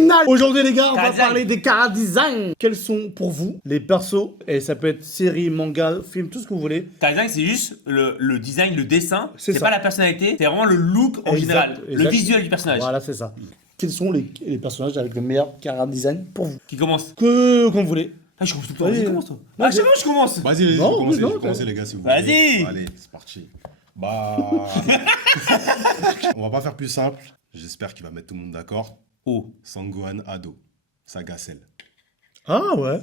finale. Aujourd'hui les gars, on va Chara-design. parler des chara-design. Quels sont pour vous les persos, et ça peut être série, manga, film, tout ce que vous voulez. Chara-design, c'est juste le design, le dessin. C'est C'est ça. pas la personnalité, c'est vraiment le look en général. Le exact. visuel du personnage. Voilà, c'est ça. Quels sont les personnages avec le meilleur chara-design pour vous? Qui commence. Comme vous voulez. Ah, je commence tout le temps. Vas-y. Vas-y, commence toi. Vas-y. Ah, c'est bon, je commence. Vas-y, Non, commencez, oui, non, commencez les gars si vous Vas-y. voulez. Allez, c'est parti. Bah... On va pas faire plus simple. J'espère qu'il va mettre tout le monde d'accord. Oh. Sangohan Ado, saga Cell. Ah ouais.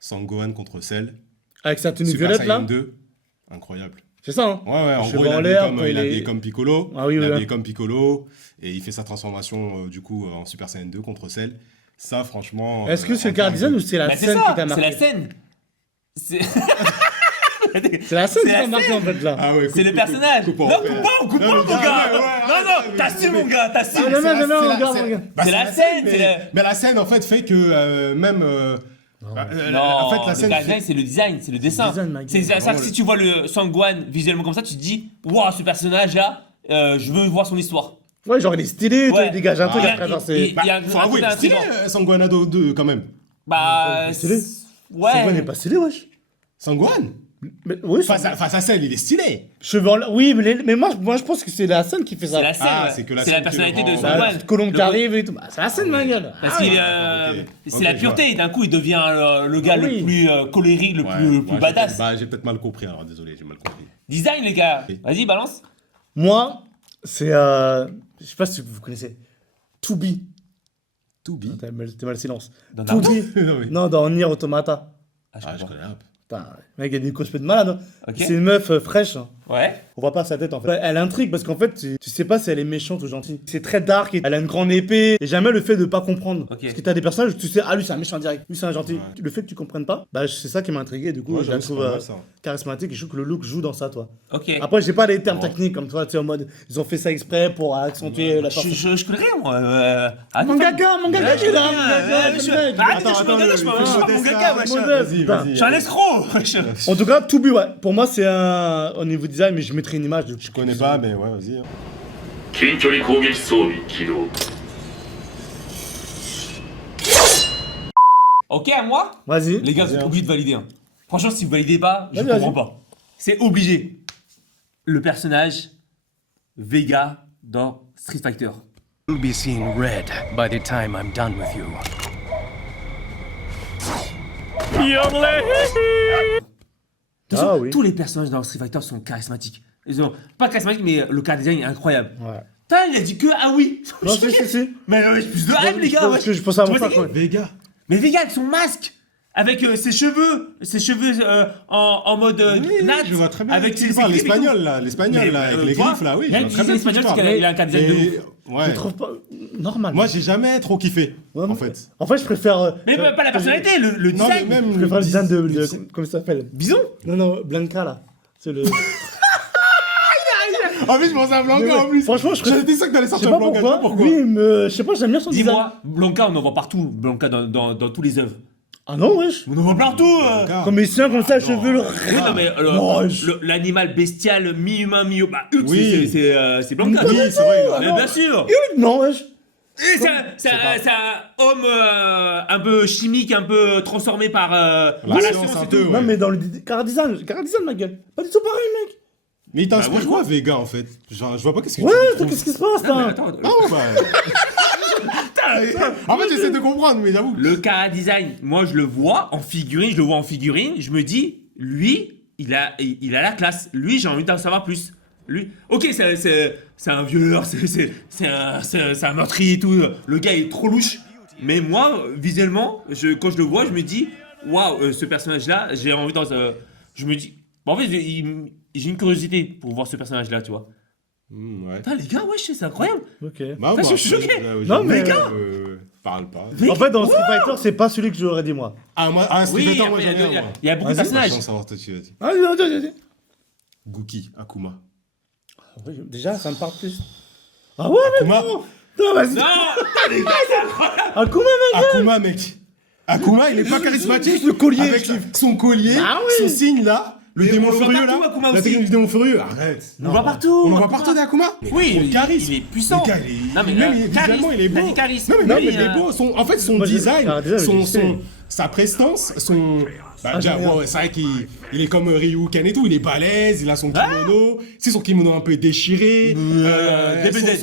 Sangohan contre Cell. Avec sa tenue Super violette là. Saiyan 2. Incroyable. C'est ça, hein? Ouais, en Cheveux gros, en il l'air, est après, il est- habillé comme Piccolo. Ah oui, il est oui, habillé oui. comme Piccolo. Et il fait sa transformation, du coup, en Super Saiyan 2 contre Cell. Ça, franchement... Est-ce que c'est le en termes chara-design de- ou c'est la Bah, c'est scène qui ça, t'a c'est marqué? la scène. C'est C'est la scène C'est qui la t'a marqué en fait là. Ah ouais, c'est le personnage. coupe en Non, fait. coupe pas, Non, mon mais gars. ouais, ouais, Non, arrête, non, t'as su, mon gars, t'as su. Ah, jamais, C'est la- jamais, c'est on la- regarde, c'est- on regarde. bah, C'est la scène, c'est la- mais la scène en fait fait que même Non, en fait la le scène chara-design, c'est le design, c'est le dessin. design, Mike. C'est ça Vraiment, que si tu vois le Sangwan visuellement comme ça, tu te dis, waouh, ce personnage-là, je veux voir son histoire. Ouais, genre il est stylé, toi, Ouais. il dégage un truc Il y a- après, genre il- c'est. il y a un faut avouer, côté stylé intriguant. Sanguanado 2 quand même. Bah, C'est stylé. ouais. C'est quoi, il est pas stylé, wesh? Sanguan Mais oui, face à Cell, il est stylé. cheveux en l'air. Oui, mais moi je pense que c'est la scène qui fait ça. C'est la scène, Ah, ouais. c'est que la c'est la scène qui personnalité le de rend- Bah, Sangwan. petite colombe Le- qui arrive et tout. Bah, c'est la scène, ma gueule. Parce Ah, qu'il ouais. ok. c'est Ok, la je pureté, d'un coup il devient le gars Ah oui. le plus colérique, le Ouais, plus ouais, badass. j'ai peut-être mal compris, alors désolé, j'ai mal compris. Design les gars, vas-y balance. Moi, c'est. Je sais pas si vous connaissez. To Be. To be. T'as mal le silence. Dans To Naruto Be. Non, oui. Non, dans Nier Automata. Ah, je Ah, je comprends. connais un peu. Putain, le mec, il y a des cosplays de malade. Hein. Ok. C'est une meuf fraîche. Hein. Ouais. On voit pas sa tête en fait. Elle intrigue parce qu'en fait, tu sais pas si elle est méchante ou gentille. C'est très dark, et elle a une grande épée, et jamais le fait de pas comprendre. Ok. Parce que t'as des personnages où tu sais, ah lui c'est un méchant direct, lui c'est un gentil. Le fait que tu comprennes pas, bah c'est ça qui m'a intrigué, et du coup Ouais, je la j'avoue, c'est trouve pas mal, ça. charismatique, et je trouve que le look joue dans ça, toi. Ok. Après, j'ai pas les termes Ouais. techniques comme toi, tu sais, en mode, ils ont fait ça exprès pour accentuer la force. Je connais rien moi. Mangaka, Ouais, qui est là, ouais, mangaka, ouais, comme je- mec. Arrête, je suis mangaka, je suis pas le mangaka, wesh. Modeste, putain. Je suis un escroc. wesh. En tout cas, To Be, ouais. Pour moi, c'est un. Au niveau design, mais je mettrai une image de. Je connais pas, mais ouais, vas-y. hein. 近距離攻撃装備起動 Ok à moi. Vas-y. Les gars, vous êtes Vas-y, obligés de valider. Hein. Franchement, si vous validez pas, je Vas-y, comprends pas. C'est obligé. Le personnage Vega dans Street Fighter. You'll be seeing red by the time I'm done with you. De toute façon, Ah oui. tous les personnages dans Street Fighter sont charismatiques. Ils ont pas charismatiques, mais le cas design est incroyable. Ouais. Putain, il a dit que ah oui. Non, si. Mais plus de hype, les Je gars. pense wesh. que je pense à Tu mon vois, frère, c'est qui quoi. Vega. Mais Vega avec son masque, avec ses cheveux en mode nat, je vois très bien. avec Tu ses parles griffes et l'espagnol tout. là, l'espagnol Mais, là, avec les tu vois, griffes là, oui. rien je vois que très bien de qui tu l'espagnol, parce parles. qu'il a un cas design de ouf. Et- Je ouais. trouve pas. Normal. Moi, j'ai jamais trop kiffé, Ouais, en fait. En fait, je préfère. Mais pas la personnalité, le Non, mais design. même Je préfère le design de. le- Comment ça s'appelle Bison. Non, Blanca là. C'est le. En plus, je pensais à Blanca en plus. Franchement, je préfère. J'étais sûr que t'allais Je sais sortir pas Blanca. pourquoi. Pourquoi Oui, mais je sais pas, j'aime bien son design. Dis-moi, Blanca, on en voit partout, Blanca dans tous les œuvres. Ah non, wesh. On en voit partout. Blanca. Comme ici, comme ça, cheveux. Oui, non, mais Non, l'animal bestial, mi-humain, mi-humain, Hulk, Oui. c'est Blanca. Oui, c'est vrai. il a- Mais bien sûr. Non, wesh. Et c'est un homme un peu chimique, un peu transformé par la science, science un et peu, tout. ouais. Non, mais dans le chara-design, ma gueule. Pas du tout pareil, mec. Mais il t'inspire ouais. quoi, Vega, en fait? Genre, je vois pas qu'est-ce que Ouais, tu trouves. qu'est-ce qui se passe Non, mais là? attends, Non, bah. En fait, j'essaie de comprendre, mais j'avoue. le cara design, moi je le vois en figurine, je me dis, lui, il a la classe. Lui, j'ai envie d'en savoir plus. Lui, ok, c'est un violeur, c'est un meurtrier et tout. Le gars est trop louche. Mais moi, visuellement, quand je le vois, je me dis, waouh, ce personnage-là, j'ai envie d'en. Je me dis, en fait, j'ai une curiosité pour voir ce personnage-là, tu vois. Ouais. Putain, les gars, wesh, c'est incroyable. Ok. Bah, je suis choqué. Non, mais- Parle pas. En fait, dans Street Fighter, c'est pas celui que j'aurais dit moi. Ah, moi, Oui, Street Fighter, moi, après, j'en ai un, moi. il y a beaucoup de Vas-y. personnages. Sans savoir tout de suite. Vas-y. Gookie, Akuma. Ouais, déjà, ça me parle plus. Ah ouais, mais Akuma. bon. Non, vas-y. Non, les gars, c'est incroyable. Akuma, mec. Akuma, mec. Akuma, il est pas charismatique. Juste le collier. Avec son collier, Ah oui. son signe là. Le Mais démon on le voit furieux partout, là. Akuma La aussi. technique du démon furieux, arrête. On le voit partout. On le voit Akuma. partout d'Akuma. Oui, il il est puissant. Le gars, il est... Non, mais même charisme. visuellement, il est Il a beau. dit charisme. Non, mais Oui, il est beau. En fait, son Moi, j'ai- design, Ah, déjà, son, je sais. sa prestance, son... Bah, déjà, génial. ouais, c'est vrai qu'il est comme Ryuken et tout, il est balèze, il a son kimono, c'est son kimono un peu déchiré, DBZ.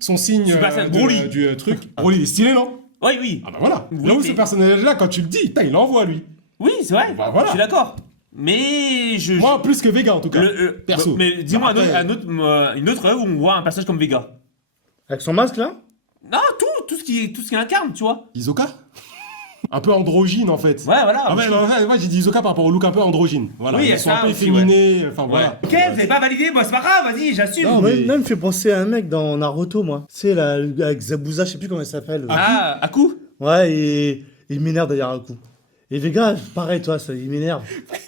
son signe Super Saiyan Broly. du truc. Broly, il est stylé, non? Oui, oui. Ah bah voilà. Oui, Là où mais- ce personnage-là, quand tu le dis, putain, il envoie lui. Oui, c'est vrai. Bah, voilà. Je suis d'accord. Mais je. Moi, plus que Vega en tout cas. Perso. Mais dis-moi Après- une autre œuvre où on voit un personnage comme Vega. Avec son masque là? Non, tout ce qui incarne, tu vois. Isoka un peu androgyne en fait. Ouais, voilà. Ah ouais, non, ouais, j'ai dit Isoka par rapport au look un peu androgyne. Voilà, Oui, ils sont ça un peu aussi, efféminés, enfin Ouais. voilà. Ok, vous avez pas validé, moi c'est pas grave, vas-y, j'assume. Non, Moi, mais- il me fait penser à un mec dans Naruto, moi. Tu sais, là, avec Zabuza, je sais plus comment il s'appelle. Ah, à coup. Ouais, et il m'énerve d'ailleurs un coup. Et Vega, pareil, toi, ça, il m'énerve.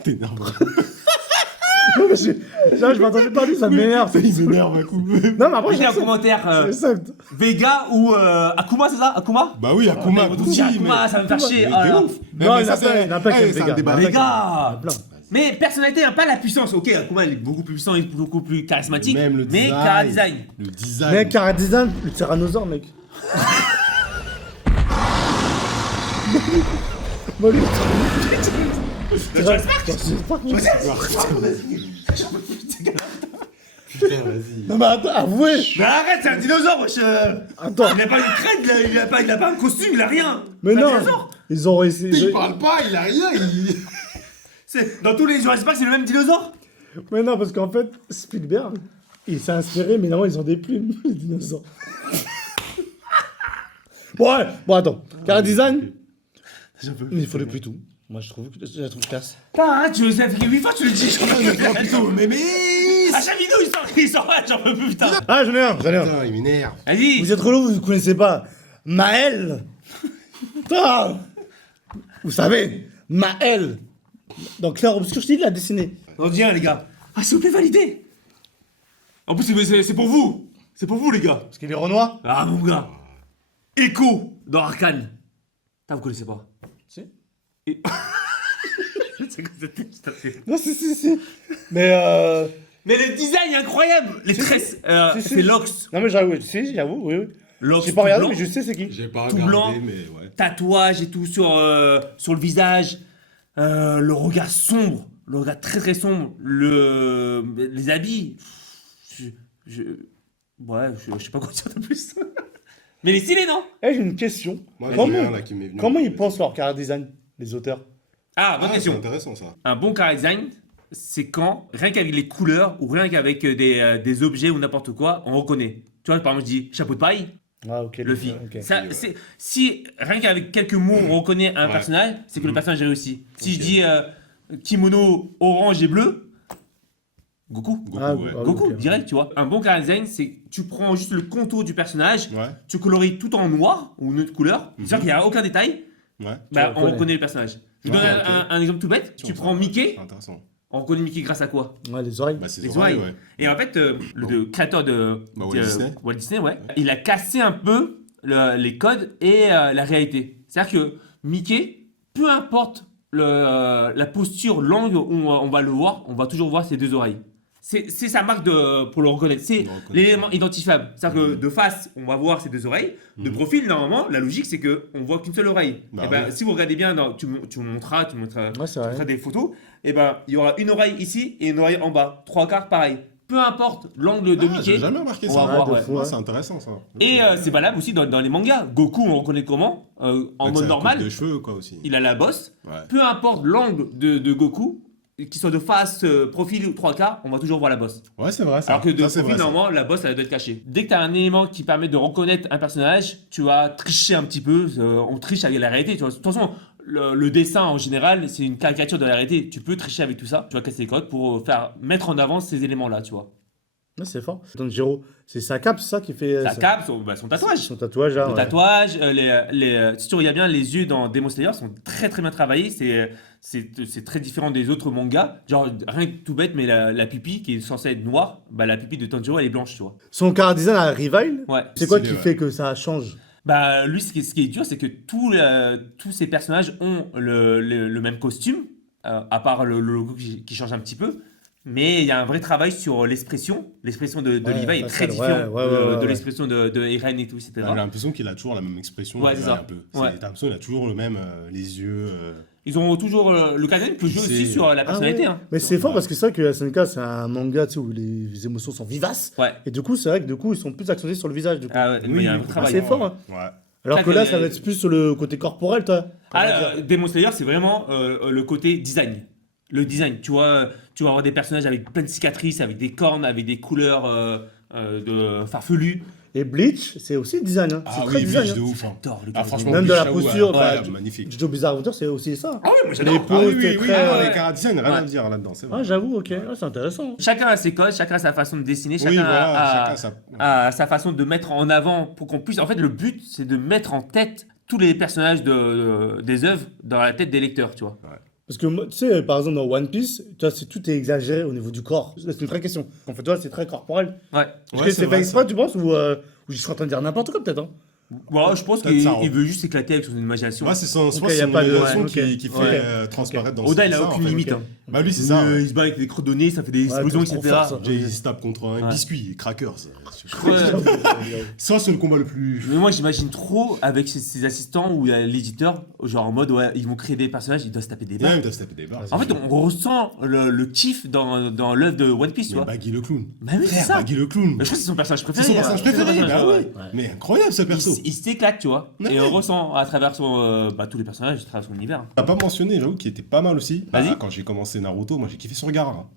T'énerves. Non, mais je m'entendais pas lui, ça m'énerve. Il m'énerve un coup. Non, mais après, Mettez en commentaire j'accepte. Vega ou Akuma, c'est ça Akuma. Bah oui, Akuma. Vous dites Akuma, ça va me faire chier. Mais Ah, de là. ouf. Non, il y en a plein, il y en a plein qui aiment c'est un Vega. débat. Il y en a Vega. plein. Mais personnalité, hein, pas la puissance. Ok, Akuma il est beaucoup plus puissant, il est beaucoup plus charismatique. Même le mais design. cara design. Le design. Mec, Karadizan, le tyrannosaure, mec. Bon, lui, Putain, vas-y. non, mais attends, avouez. Mais arrête, c'est un dinosaure, wesh. Attends, Il a pas une crête, il a pas un costume, il a rien. mais C'est un non. dinosaure. Ils ont réussi. Il parle pas, il a rien, il... Dans tous les Jurassic Park, c'est le même dinosaure. Mais non, parce qu'en fait, Spielberg, il s'est inspiré, mais non, ils ont des plumes, les dinosaures. Bon, ouais. Bon, attends. Karadizan, mais il faut plus tout. Moi, je la trouve classe. Putain, arrête, tu ça fait 8 fois que tu le dis. Mais... À chaque vidéo, il sort, j'en peux plus, putain. Ah, j'en ai un. Putain, il m'énerve. Vas-y. Vous êtes relou, vous ne connaissez pas. Maël. Putain. Vous savez, Maël. Dans Clair Obscur, je t'ai dit, il a dessiné. On dit un, les gars. Ah, s'il vous plaît, validez. En plus, c'est pour vous. C'est pour vous, les gars. Parce qu'il est Renoir. Ah, mon gars. Echo dans Arcane. Putain, vous connaissez pas. Si. Et- C'est quoi cette tête, s'il te plaît. Non, si. Mais Mais le design est incroyable. Les tresses. Si, si. C'est Lox. Non, mais j'avoue, si, j'avoue, oui. Lox. J'ai pas regardé, tout mais blanc, je sais c'est qui. J'ai pas Tout regardé, blanc. mais ouais. Tatouage et tout sur le visage. Le regard sombre. Le regard très très sombre. Les habits. Ouais, je sais pas quoi dire de plus. Mais les stylés, non? Eh, j'ai une question. Moi, j'en ai Comment, un là qui m'est venu. comment ils pensent leur cara design, les auteurs? Ah, bonne Ah, c'est question. intéressant ça. Un bon car design, c'est quand, rien qu'avec les couleurs ou rien qu'avec des objets ou n'importe quoi, on reconnaît. Tu vois, par exemple, je dis chapeau de paille, Ah, ok. Luffy. ok. Ça, si rien qu'avec quelques mots on reconnaît un Ouais. personnage, c'est que le personnage est réussi. Si je Ok. dis kimono orange et bleu, Goku. Goku, Ah, ouais. ah, Goku, ok. direct, tu vois. Un bon car design, c'est que tu prends juste le contour du personnage, Ouais, tu colories tout en noir ou une autre couleur, c'est-à-dire qu'il n'y a aucun détail, ouais. bah, on reconnais. reconnaît le personnage. Je Ouais, donne ok. un exemple tout bête, tu prends Mickey, C'est intéressant. on reconnaît Mickey grâce à quoi? Ouais, les oreilles. Bah, c'est Les les oreilles, oreilles. ouais. Et en fait, le créateur de Bah, Walt Disney. Walt Disney, ouais, il a cassé un peu les codes et la réalité. C'est-à-dire que Mickey, peu importe la posture, l'angle où on va le voir, on va toujours voir ses deux oreilles. C'est sa marque pour le reconnaître. C'est Le reconnaître. l'élément identifiable. C'est-à-dire que de face, on va voir ses deux oreilles. De profil, normalement, la logique, c'est qu'on voit qu'une seule oreille. Bah et ben, oui. si vous regardez bien, tu montreras Ouais, c'est vrai. des photos, et ben, il y aura une oreille ici et une oreille en bas. Trois quarts, pareil. Peu importe l'angle de Ah, Mickey. j'ai jamais remarqué on ça. va voir, de ouais. fou. Ouais, c'est intéressant ça. Et c'est valable aussi dans les mangas. Goku, on le reconnaît comment En Avec mode sa coupe normal, de cheveux quoi aussi. il a la bosse. Ouais. Peu importe l'angle de Goku, qu'il soit de face, profil ou trois quarts, on va toujours voir la bosse. Ouais, c'est vrai ça. Alors que de Ça, c'est profil, vrai, ça. normalement, la bosse, elle doit être cachée. Dès que tu as un élément qui permet de reconnaître un personnage, tu vas tricher un petit peu. On triche avec la réalité. Tu vois. De toute façon, le dessin, en général, c'est une caricature de la réalité. Tu peux tricher avec tout ça. Tu vas casser les codes pour mettre en avant ces éléments-là, tu vois. Ouais, c'est fort. Tanjiro, c'est sa cape, c'est ça qui fait. Sa cape, son tatouage. Son tatouage, là. Le ouais. tatouage, si tu regardes bien, les yeux dans Demon Slayer sont très très bien travaillés. C'est très différent des autres mangas. Genre, rien que tout bête, mais la pupille qui est censée être noire, bah la pupille de Tanjiro elle est blanche, tu vois. Son cara design à Revile, Ouais. c'est quoi Stylé, qui ouais. fait que ça change? Bah lui, ce qui est dur, c'est que tous ces personnages ont le même costume, à part le logo qui change un petit peu. Mais il y a un vrai travail sur l'expression. L'expression de Ouais, Levi est très facial, différente ouais, de l'expression de Eren et tout, etc. J'ai l'impression qu'il a toujours la même expression. Ouais, c'est ça. Un peu. Ouais. T'as l'impression qu'il a toujours le même, les yeux. Ils ont toujours le Kazen peut jouer aussi C'est- sur la Ah personnalité. ouais. Hein. Mais c'est fort Ouais. parce que c'est vrai que SNK c'est un manga tu sais, où les émotions sont vivaces. Ouais. Et du coup, c'est vrai que du coup, ils sont plus accentués sur le visage. Du coup. Ah ouais, il y a un vrai Ah, travail. c'est fort. Hein. Ouais. Alors que Chaque- là, ça va être plus sur le côté corporel, toi. Demon Slayer, c'est vraiment le côté design. Le design, tu vois, tu vas avoir des personnages avec plein de cicatrices, avec des cornes, avec des couleurs de farfelues. Et Bleach, c'est aussi design. Hein. Ah c'est très oui, design. Bleach hein. de ouf. Hein. J'adore le Ah, Kazen. franchement, Même de Bleach, la j'avoue, posture, incroyable, bah, magnifique. Jojo Bizarre Adventure, c'est aussi ça. Ah ouais, moi Les j'adore. poses, Ah oui, c'est oui, très. non, ouais. les cara design, rien Ouais. à dire là-dedans, c'est vrai. Ah, j'avoue, ok. Ah, c'est intéressant. Chacun a ses codes, chacun a sa façon de dessiner, chacun, Oui, voilà, a, chacun a sa façon de mettre en avant pour qu'on puisse. En fait, le but, c'est de mettre en tête tous les personnages des œuvres dans la tête des lecteurs, tu vois. Parce que, moi, tu sais, par exemple, dans One Piece, tu vois, tout est exagéré au niveau du corps. C'est une vraie question. En fait, toi, c'est très corporel. Ouais. Est-ce Ouais, que c'est c'est vrai, fait exprès, ça. tu penses, ou je suis en train de dire n'importe quoi, peut-être, hein. Bon, je pense Peut-être qu'il ça, ouais. il veut juste éclater avec son imagination. Ouais, c'est son, Ok, y a pas de- imagination ouais, qui ok. fait Ouais. transparaître dans Oda, il a ça, en aucune fait. limite. ok. Hein. Bah lui, c'est ça. ouais. Il se bat avec des cordonniers, ça fait des explosions, Ouais, trop etc. fort, ça. Jay, il se tape contre un Ouais. biscuit, crackers. Ouais. Ça, c'est le combat le plus. Mais moi, j'imagine trop avec ses assistants ou l'éditeur, genre en mode, ouais, ils vont créer des personnages, ils doivent se taper des Ouais, barres. il doit se taper des barres. En fait, on ressent le kiff dans l'œuvre de One Piece, tu Mais vois. Baggy le clown. Bah oui, c'est Frère, ça. Baggy le clown. Mais je crois que c'est son personnage C'est préféré. son personnage préféré, bah ouais. ouais. Mais incroyable ce perso. Il s'éclate, tu vois. Ouais. Et on ressent à travers tous les personnages, à travers son univers. T'as pas mentionné, j'avoue, qui était pas mal aussi. Vas-y. Quand j'ai commencé Naruto, moi j'ai kiffé sur Gaara.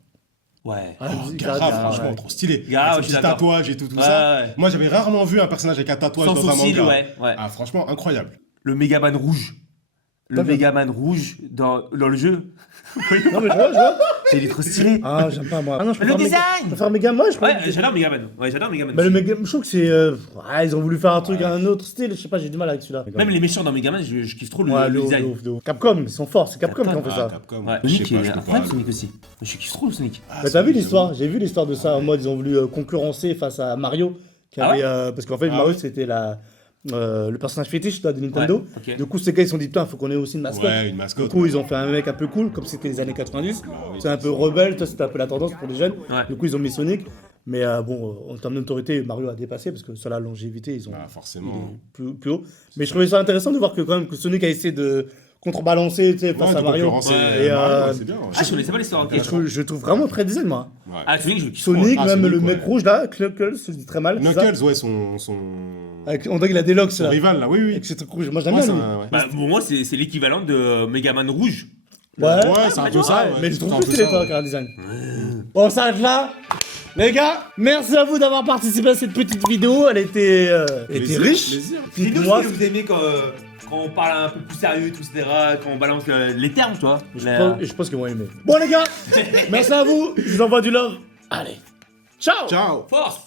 Ouais. Ah, Oh, musique, Gaara, Gaara, franchement, ouais. trop stylé. Gaara, Avec je ses suis petits d'accord. tatouages et tout Ouais, ça. ouais. Moi j'avais rarement vu un personnage avec un tatouage Sans dans un sourcil, manga. ouais. Ah, franchement, incroyable. Le Megaman rouge. Le Pas bien. Megaman rouge dans le jeu. Non, mais je vois. Il est trop stylé. Ah, j'aime pas, moi. Ah non, je Le préfère design. Je préfère Mega, moi, je Ouais, préfère. j'adore Megaman. Ouais, j'adore Megaman. Bah, le aussi. Mega, je trouve que c'est. Ouais, ils ont voulu faire un truc à un autre style, je sais pas, j'ai du mal avec celui-là. Même les méchants dans Megaman, je kiffe trop Ouais, le de ouf, design. de ouf, de ouf. Capcom, ils sont forts, c'est Capcom qui ont fait Ah, ça. Capcom. Ouais, Je sais Sonic pas, est je peux incroyable, pas. Sonic aussi. Je kiffe trop le Sonic. Ah, Bah, t'as vu Sonic, l'histoire? J'ai vu l'histoire de ça. En mode, ils ont voulu concurrencer face à Mario. Qui Ah avait, parce qu'en fait, Ah Mario, ouais. c'était le personnage fétiche là, de Nintendo. Ouais, ok. Du coup, ces gars, ils se sont dit, putain, faut qu'on ait aussi une mascotte. Ouais, une Du mascotte. coup, ils ont fait un mec un peu cool, comme c'était les années 90. Bah oui, C'est un peu rebelle, toi, c'était un peu la tendance pour les jeunes. Ouais. Du coup, ils ont mis Sonic. Mais bon, en termes d'autorité, Mario a dépassé parce que sur la longévité, ils ont Bah, forcément. plus haut. Mais je trouvais ça intéressant de voir que quand même que Sonic a essayé de contrebalancer, tu sais, face Ouais, à de Mario. concurrencer Et, Mario, ouais, c'est bien. Ah, je connaissais pas l'histoire. ok. Et je trouve vraiment très design, moi. Ouais. Ah, Sonic, je kiffe Sonic, Ah, même Sonic, le ouais. mec rouge là, Knuckles, se dit très mal. c'est ça Knuckles, ouais, son On dirait qu'il a des locks là. rival là, oui, oui. Avec ses trucs rouges. Moi, j'aime Ouais, bien c'est lui. un- ouais. Bah, pour moi, c'est l'équivalent de Megaman rouge. Ouais, Ouais, c'est un peu ça. ouais, ouais. mais je C'est trouve un plus peu stylé ça, toi, ouais. Cara Design. Bon, on s'arrête là. Les gars, merci à vous d'avoir participé à cette petite vidéo. Elle était Plaisir, riche. plaisir. Dites-nous Moi, si vous aimez quand on parle un peu plus sérieux, tout, etc. Quand on balance les termes, tu vois. je pense qu'ils vont aimer. Bon, les gars, merci à vous. Je vous envoie du love. Allez, ciao. Ciao. Force!